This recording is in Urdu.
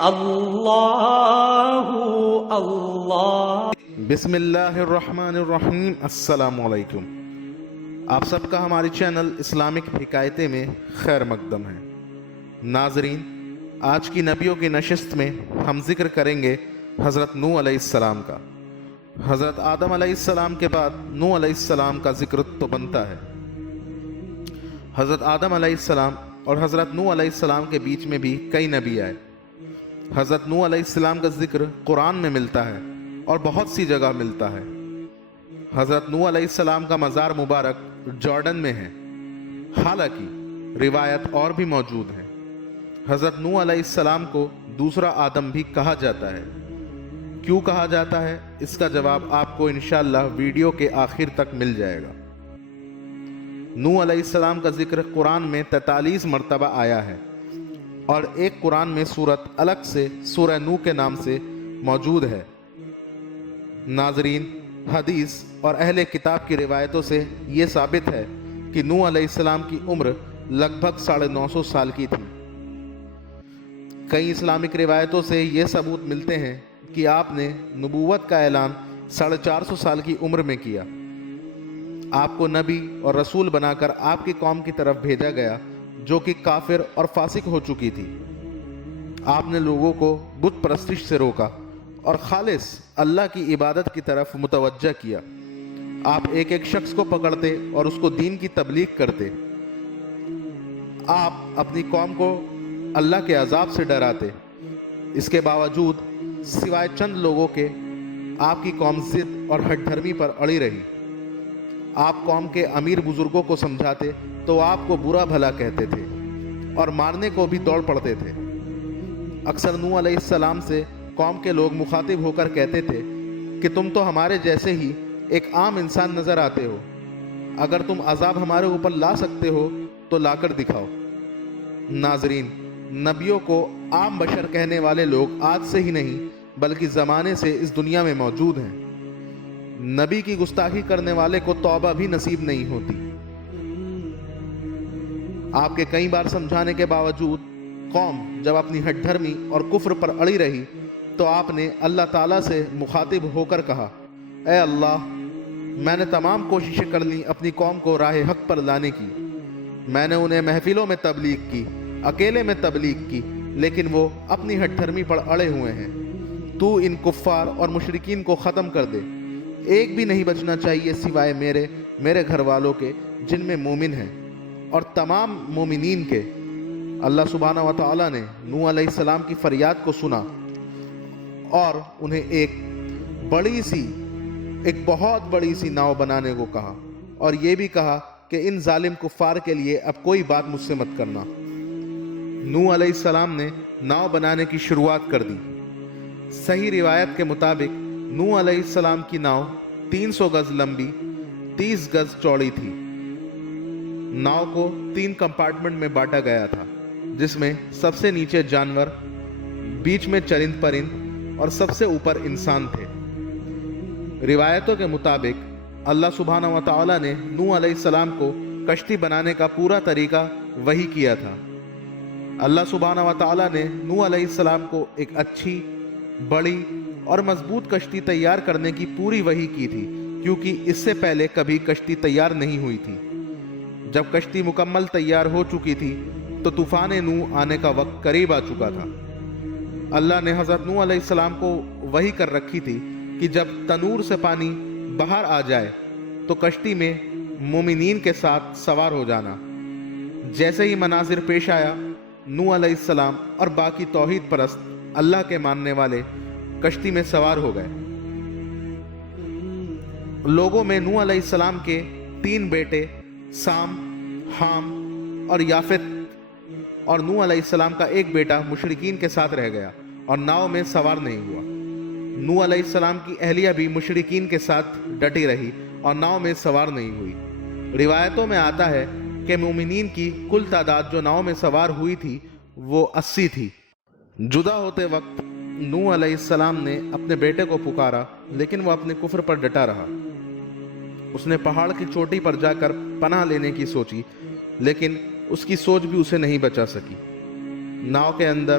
اللہ اللہ۔ بسم اللہ الرحمن الرحیم۔ السلام علیکم۔ آپ سب کا ہماری چینل اسلامک حکایتیں میں خیر مقدم ہے۔ ناظرین، آج کی نبیوں کی نشست میں ہم ذکر کریں گے حضرت نوح علیہ السلام کا۔ حضرت آدم علیہ السلام کے بعد نوح علیہ السلام کا ذکر تو بنتا ہے۔ حضرت آدم علیہ السلام اور حضرت نوح علیہ السلام کے بیچ میں بھی کئی نبی آئے۔ حضرت نوح علیہ السلام کا ذکر قرآن میں ملتا ہے اور بہت سی جگہ ملتا ہے۔ حضرت نوح علیہ السلام کا مزار مبارک جارڈن میں ہے، حالانکہ روایت اور بھی موجود ہے۔ حضرت نوح علیہ السلام کو دوسرا آدم بھی کہا جاتا ہے۔ کیوں کہا جاتا ہے، اس کا جواب آپ کو انشاءاللہ ویڈیو کے آخر تک مل جائے گا۔ نوح علیہ السلام کا ذکر قرآن میں 43 مرتبہ آیا ہے، اور ایک قرآن میں سورت الگ سے سورہ نوح کے نام سے موجود ہے۔ ناظرین، حدیث اور اہل کتاب کی روایتوں سے یہ ثابت ہے کہ نوح علیہ السلام کی عمر لگ بھگ 950 سال کی تھی۔ کئی اسلامک روایتوں سے یہ ثبوت ملتے ہیں کہ آپ نے نبوت کا اعلان 450 سال کی عمر میں کیا۔ آپ کو نبی اور رسول بنا کر آپ کی قوم کی طرف بھیجا گیا جو کہ کافر اور فاسق ہو چکی تھی۔ آپ نے لوگوں کو بت پرستش سے روکا اور خالص اللہ کی عبادت کی طرف متوجہ کیا۔ آپ ایک ایک شخص کو پکڑتے اور اس کو دین کی تبلیغ کرتے۔ آپ اپنی قوم کو اللہ کے عذاب سے ڈراتے۔ اس کے باوجود سوائے چند لوگوں کے آپ کی قوم ضد اور ہٹ دھرمی پر اڑی رہی۔ آپ قوم کے امیر بزرگوں کو سمجھاتے تو آپ کو برا بھلا کہتے تھے اور مارنے کو بھی دوڑ پڑتے تھے۔ اکثر نوح علیہ السلام سے قوم کے لوگ مخاطب ہو کر کہتے تھے کہ تم تو ہمارے جیسے ہی ایک عام انسان نظر آتے ہو، اگر تم عذاب ہمارے اوپر لا سکتے ہو تو لا کر دکھاؤ۔ ناظرین، نبیوں کو عام بشر کہنے والے لوگ آج سے ہی نہیں بلکہ زمانے سے اس دنیا میں موجود ہیں۔ نبی کی گستاخی کرنے والے کو توبہ بھی نصیب نہیں ہوتی۔ آپ کے کئی بار سمجھانے کے باوجود قوم جب اپنی ہٹ دھرمی اور کفر پر اڑی رہی تو آپ نے اللہ تعالیٰ سے مخاطب ہو کر کہا، اے اللہ، میں نے تمام کوششیں کر لیں اپنی قوم کو راہ حق پر لانے کی۔ میں نے انہیں محفلوں میں تبلیغ کی، اکیلے میں تبلیغ کی، لیکن وہ اپنی ہٹ دھرمی پر اڑے ہوئے ہیں۔ تو ان کفار اور مشرکین کو ختم کر دے، ایک بھی نہیں بچنا چاہیے سوائے میرے گھر والوں کے جن میں مومن ہیں، اور تمام مومنین کے۔ اللہ سبحانہ و تعالیٰ نے نوح علیہ السلام کی فریاد کو سنا اور انہیں ایک بہت بڑی سی ناؤ بنانے کو کہا، اور یہ بھی کہا کہ ان ظالم کفار کے لیے اب کوئی بات مجھ سے مت کرنا۔ نوح علیہ السلام نے ناؤ بنانے کی شروعات کر دی۔ صحیح روایت کے مطابق نوح علیہ السلام کی ناؤ 300 گز لمبی، 30 گز چوڑی تھی۔ ناؤ کو 3 کمپارٹمنٹ میں بانٹا گیا تھا، جس میں سب سے نیچے جانور، بیچ میں چرند پرند اور سب سے اوپر انسان تھے۔ روایتوں کے مطابق اللہ سبحانہ و تعالیٰ نے نوح علیہ السلام کو کشتی بنانے کا پورا طریقہ وحی کیا تھا۔ اللہ سبحانہ و تعالیٰ نے نوح علیہ السلام کو ایک اچھی، بڑی اور مضبوط کشتی تیار کرنے کی پوری وحی کی تھی، کیونکہ اس سے پہلے کبھی کشتی تیار نہیں ہوئی تھی۔ جب کشتی مکمل تیار ہو چکی تھی تو طوفان نوح آنے کا وقت قریب آ چکا تھا۔ اللہ نے حضرت نوح علیہ السلام کو وحی کر رکھی تھی کہ جب تنور سے پانی باہر آ جائے تو کشتی میں مومنین کے ساتھ سوار ہو جانا۔ جیسے ہی مناظر پیش آیا، نوح علیہ السلام اور باقی توحید پرست اللہ کے ماننے والے کشتی میں سوار ہو گئے۔ لوگوں میں نوح علیہ السلام کے 3 بیٹے سام، حام اور یافت، اور نوح علیہ السلام کا ایک بیٹا مشرکین کے ساتھ رہ گیا اور ناؤ میں سوار نہیں ہوا۔ نوح علیہ السلام کی اہلیہ بھی مشرکین کے ساتھ ڈٹی رہی اور ناؤ میں سوار نہیں ہوئی۔ روایتوں میں آتا ہے کہ مومنین کی کل تعداد جو ناؤ میں سوار ہوئی تھی وہ 80 تھی۔ جدا ہوتے وقت نوح علیہ السلام نے اپنے بیٹے کو پکارا، لیکن وہ اپنے کفر پر ڈٹا رہا۔ اس نے پہاڑ کی چوٹی پر جا کر پناہ لینے کی سوچی، لیکن اس کی سوچ بھی اسے نہیں بچا سکی۔ ناؤ کے اندر